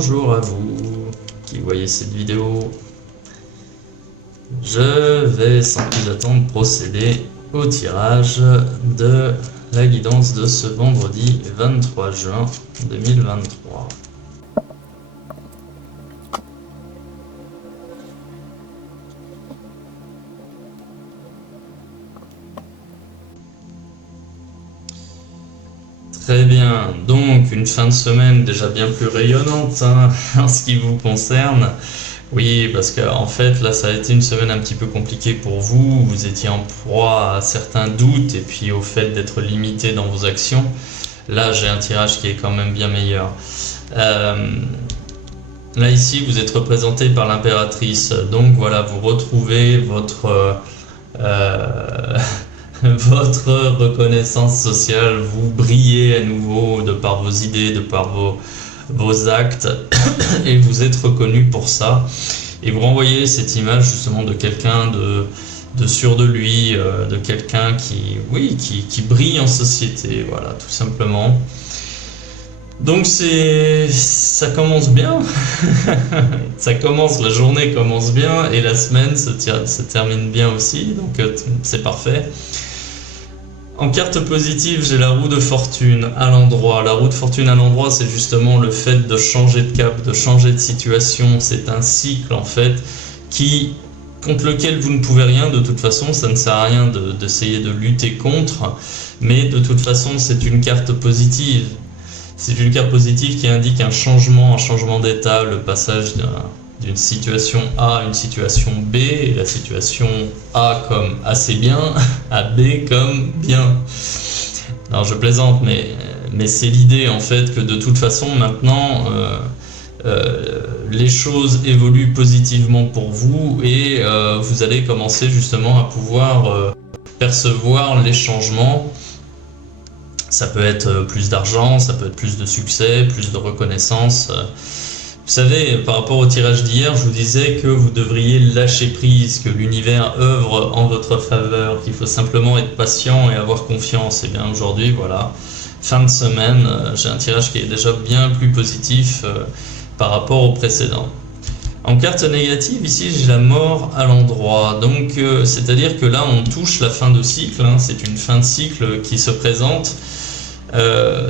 Bonjour à vous qui voyez cette vidéo. Je vais sans plus attendre procéder au tirage de la guidance de ce vendredi 23 juin 2023. Très bien, donc une fin de semaine déjà bien plus rayonnante en ce qui vous concerne. Oui, parce qu'en fait là ça a été une semaine un petit peu compliquée pour vous, vous étiez en proie à certains doutes et puis au fait d'être limité dans vos actions. Là j'ai un tirage qui est quand même bien meilleur. Là ici vous êtes représenté par l'impératrice, donc voilà, vous retrouvez votre reconnaissance sociale, vous brillez à nouveau de par vos idées, de par vos actes et vous êtes reconnu pour ça. Et vous renvoyez cette image justement de quelqu'un de sûr de lui, de quelqu'un qui brille en société, voilà, tout simplement. Donc ça commence bien, la journée commence bien et la semaine se termine bien aussi, donc c'est parfait. En carte positive, j'ai la roue de fortune à l'endroit. La roue de fortune à l'endroit, c'est justement le fait de changer de cap, de changer de situation. C'est un cycle en fait contre lequel vous ne pouvez rien. De toute façon, ça ne sert à rien d'essayer de lutter contre. Mais de toute façon, c'est une carte positive. C'est une carte positive qui indique un changement d'état, le passage d'une situation A à une situation B, et la situation A comme assez bien, à B comme bien. Alors je plaisante, mais c'est l'idée en fait que de toute façon maintenant les choses évoluent positivement pour vous et vous allez commencer justement à pouvoir percevoir les changements. Ça peut être plus d'argent, ça peut être plus de succès, plus de reconnaissance. Vous savez, par rapport au tirage d'hier, je vous disais que vous devriez lâcher prise, que l'univers œuvre en votre faveur, qu'il faut simplement être patient et avoir confiance. Et bien aujourd'hui, voilà, fin de semaine, j'ai un tirage qui est déjà bien plus positif par rapport au précédent. En carte négative, ici, j'ai la mort à l'endroit. Donc, c'est-à-dire que là, on touche la fin de cycle. C'est une fin de cycle qui se présente.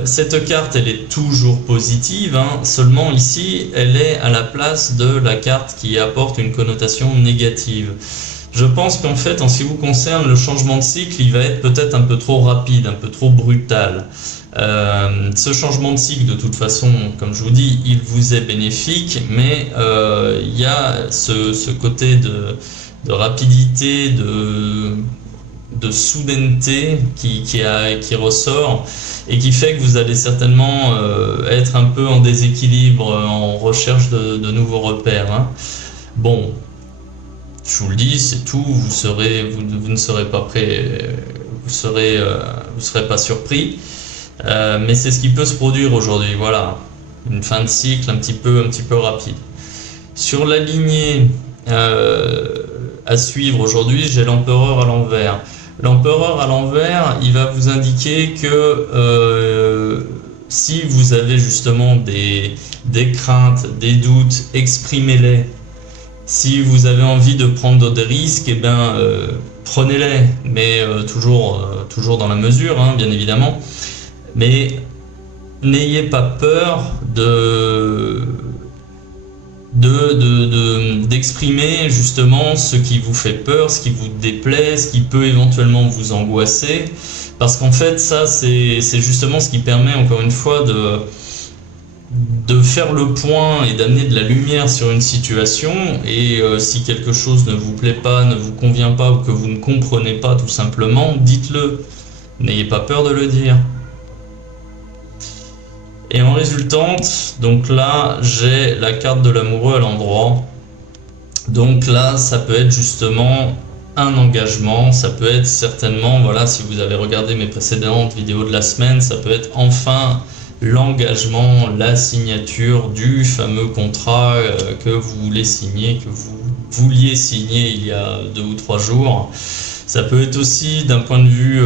Cette carte elle est toujours positive, seulement ici elle est à la place de la carte qui apporte une connotation négative. Je pense qu'en fait en ce qui vous concerne le changement de cycle il va être peut-être un peu trop rapide, un peu trop brutal. Ce changement de cycle de toute façon comme je vous dis il vous est bénéfique, mais il y a ce côté de rapidité, de soudaineté qui ressort et qui fait que vous allez certainement être un peu en déséquilibre, en recherche de nouveaux repères. Bon, je vous le dis, c'est tout, vous ne serez pas prêt, vous serez pas surpris, mais c'est ce qui peut se produire aujourd'hui, voilà, une fin de cycle un petit peu rapide. Sur la lignée à suivre aujourd'hui, j'ai l'empereur à l'envers. L'empereur à l'envers, il va vous indiquer que si vous avez justement des craintes, des doutes, exprimez-les. Si vous avez envie de prendre des risques, prenez-les, mais toujours dans la mesure, bien évidemment. Mais n'ayez pas peur d'exprimer justement ce qui vous fait peur, ce qui vous déplaît, ce qui peut éventuellement vous angoisser, parce qu'en fait ça c'est justement ce qui permet encore une fois de faire le point et d'amener de la lumière sur une situation. Et si quelque chose ne vous plaît pas, ne vous convient pas ou que vous ne comprenez pas tout simplement, dites-le, n'ayez pas peur de le dire. Et en résultante, donc là, j'ai la carte de l'amoureux à l'endroit. Donc là, ça peut être justement un engagement, ça peut être certainement, voilà, si vous avez regardé mes précédentes vidéos de la semaine, ça peut être enfin l'engagement, la signature du fameux contrat que vous voulez signer, que vous vouliez signer il y a 2 ou 3 jours. Ça peut être aussi d'un point de vue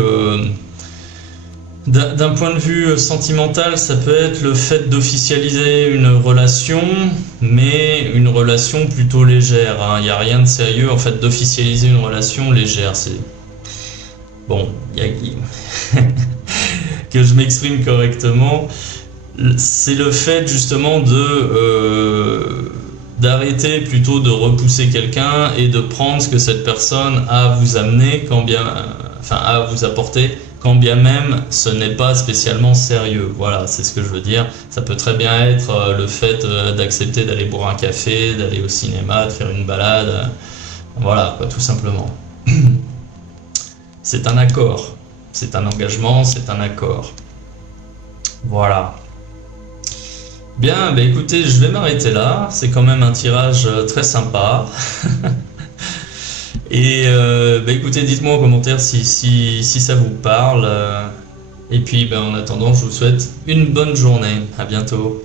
D'un point de vue sentimental, ça peut être le fait d'officialiser une relation, mais une relation plutôt légère, hein. Il n'y a rien de sérieux en fait d'officialiser une relation légère. C'est bon, que je m'exprime correctement. C'est le fait justement d'arrêter plutôt de repousser quelqu'un et de prendre ce que cette personne a à vous amener, quand bien, enfin a à vous apporter, quand bien même ce n'est pas spécialement sérieux. Voilà, c'est ce que je veux dire. Ça peut très bien être le fait d'accepter d'aller boire un café, d'aller au cinéma, de faire une balade. Voilà, quoi, tout simplement. C'est un accord. C'est un engagement, c'est un accord. Voilà. Bien, bah écoutez, je vais m'arrêter là. C'est quand même un tirage très sympa. Et bah écoutez, dites-moi en commentaire si ça vous parle. Et puis, bah, en attendant, je vous souhaite une bonne journée. À bientôt.